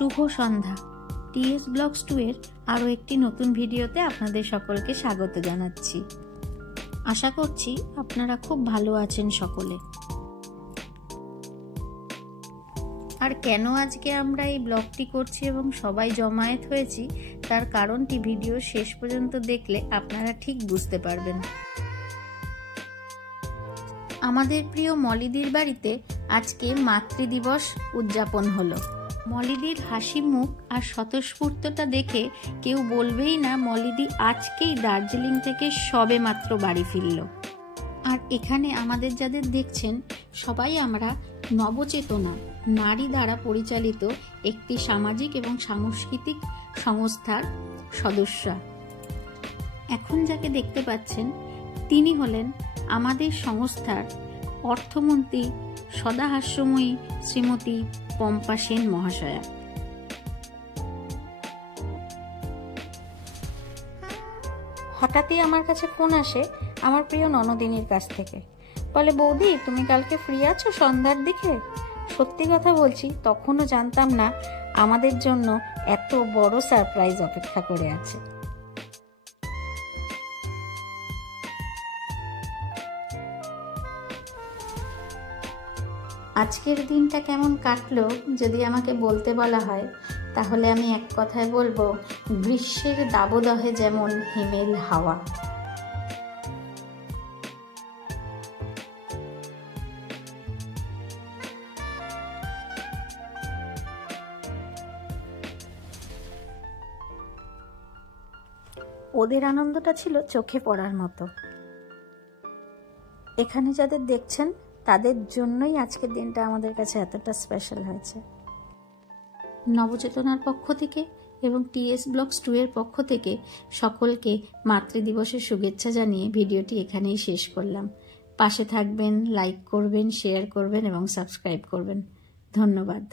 শুভ সন্ধ্যা। T S blogs 2 এর আরও একটি নতুন ভিডিওতে আপনাদের সকলকে স্বাগত জানাচ্ছি। আশা করছি আপনারা খুব ভালো আছেন সকলে। আর কেন আজকে আমরা এই ব্লগটি করছি এবং সবাই জমায়েত হয়েছি তার কারণটি ভিডিও শেষ পর্যন্ত দেখলে আপনারা ঠিক বুঝতে পারবেন। আমাদের প্রিয় মলিদির বাড়িতে আজকে মাতৃদিবস উদযাপন হলো। মলিদির হাসি মুখ আর স্বতঃস্ফূর্ততা দেখে কেউ বলবেই না মলিদি আজকেই দার্জিলিং থেকে সবে মাত্র বাড়ি ফিরল। আর এখানে আমাদের যাদের দেখছেন সবাই আমরা নবচেতনা নারী দ্বারা পরিচালিত একটি সামাজিক এবং সাংস্কৃতিক সংস্থার সদস্য। এখন যাকে দেখতে পাচ্ছেন তিনি হলেন আমাদের সংস্থার অর্থমন্ত্রী সদা হাস্যময়ী শ্রীমতী পম্পা সেন মহাশয়া। হঠাৎই আমার কাছে ফোন আসে আমার প্রিয় ননদিনীর কাছ থেকে। বলে, বৌদি তুমি কালকে ফ্রি আছো সন্ধ্যার দিকে? সত্যি কথা বলছি, তখনও জানতাম না আমাদের জন্য এত বড় সারপ্রাইজ অপেক্ষা করে আছে। আজকের দিনটা কেমন কাটলো যদি আমাকে বলতে বলা হয় তাহলে আমি এক কথায় বলবো, গ্রীষ্মের দাবদাহে যেমন হিমেল হাওয়া। ওদের আনন্দটা ছিল চোখে পড়ার মতো। এখানে যাদের দেখছেন তাদের জন্যই আজকের দিনটা আমাদের কাছে এতটা স্পেশাল হয়েছে। নবচেতনার পক্ষ থেকে এবং টিএস ব্লগস 2 এর পক্ষ থেকে সকলকে মাতৃদিবসের শুভেচ্ছা জানিয়ে ভিডিওটি এখানেই শেষ করলাম। পাশে থাকবেন, লাইক করবেন, শেয়ার করবেন এবং সাবস্ক্রাইব করবেন। ধন্যবাদ।